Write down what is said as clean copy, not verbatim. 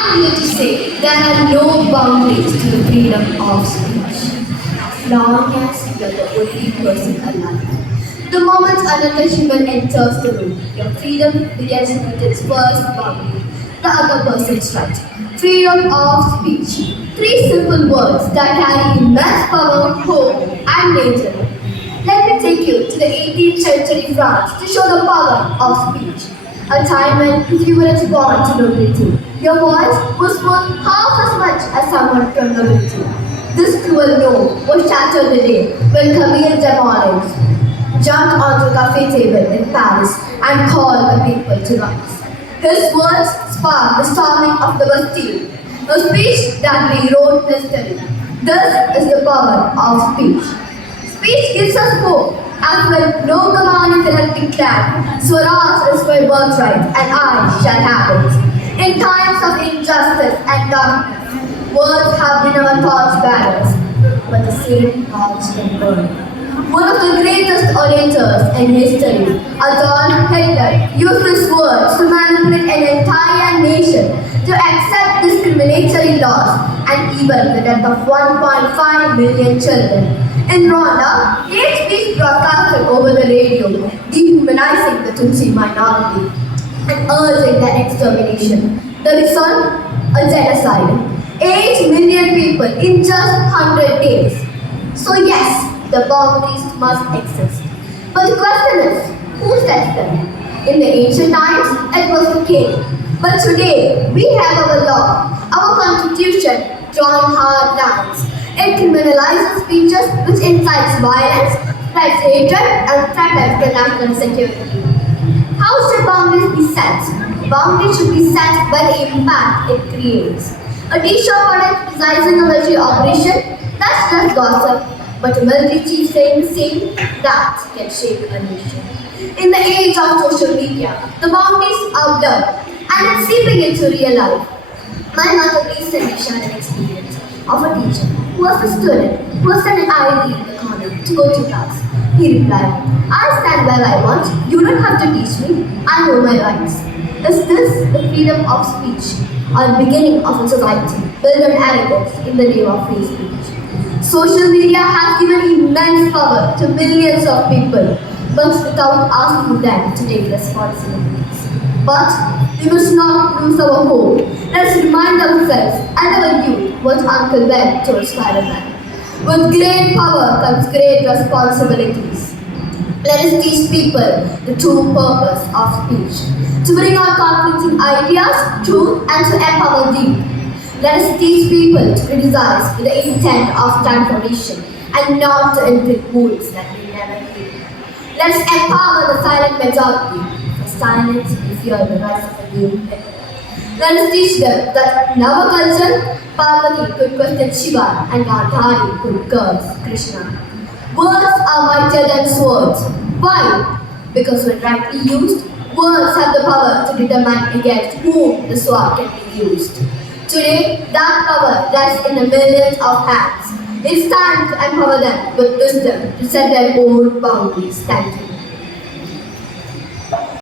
I'm here to say there are no boundaries to the freedom of speech, as long as you're the only person alive. The moment another human enters the room, your freedom begins with its first boundary, the other person's right. Freedom of speech. Three simple words that carry immense power, hope, and danger. Let me take you to the 18th century France to show the power of speech. A time when if you were born to nobility, your voice was worth half as much as someone from nobility. This cruel no was shattered the day when Camille Desmoulins jumped onto a cafe table in Paris and called the people to rise. His words sparked the storming of the Bastille, a speech that rewrote history. This is the power of speech. Speech gives us hope, as when no command cannot declare, Swaraj is my birthright, and I shall have it. In times of injustice and darkness, words have been our torch-bearers, but the same torch can burn. One of the greatest orators in history, Adolf Hitler, used his words to manipulate an entire nation to accept discriminatory laws and even the death of 1.5 million children. In Rwanda, hate speech broadcasted over the radio, dehumanizing the Tutsi minority and urging their extermination. The result? A genocide. 8 million people in just 100 days. So yes, the boundaries must exist. But the question is, who sets them? In the ancient times, it was the king. But today, we have our law, our constitution, drawing hard lines. It criminalizes speeches which incites violence, spreads hatred, and threatens the national security. How should boundaries be set? Boundaries should be set by the impact it creates. A t-shirt product criticizing a military operation, that's just gossip. But a military chief saying the same, that can shake a nation. In the age of social media, the boundaries are blurred, and it's seeping into real life. My mother recently shared an experience of a teacher who was a student who was sent an ID in the corner to go to class. He replied, I stand where I want, you don't have to teach me, I know my rights. Is this the freedom of speech, or the beginning of a society built on arrogance in the name of free speech? Social media has given immense power to millions of people, but without asking them to take responsibilities. But we must not lose our hope. Let us remind ourselves and our youth what Uncle Ben told Spider-Man. With great power comes great responsibilities. Let us teach people the true purpose of speech, to bring out conflicting ideas, truth, and to empower them. Let us teach people to criticize with the intent of transformation and not to inflict wounds that we never heal. Let us empower the silent majority, for silence we fear the rise of a new people. Let us teach them that in our culture, Parvati could question Shiva and Gandhari could curse Krishna. Words are mightier than swords. Why? Because when rightly used, words have the power to determine against whom the sword can be used. Today, that power rests in the millions of hands. It's time to empower them with wisdom to set their own boundaries. Thank you.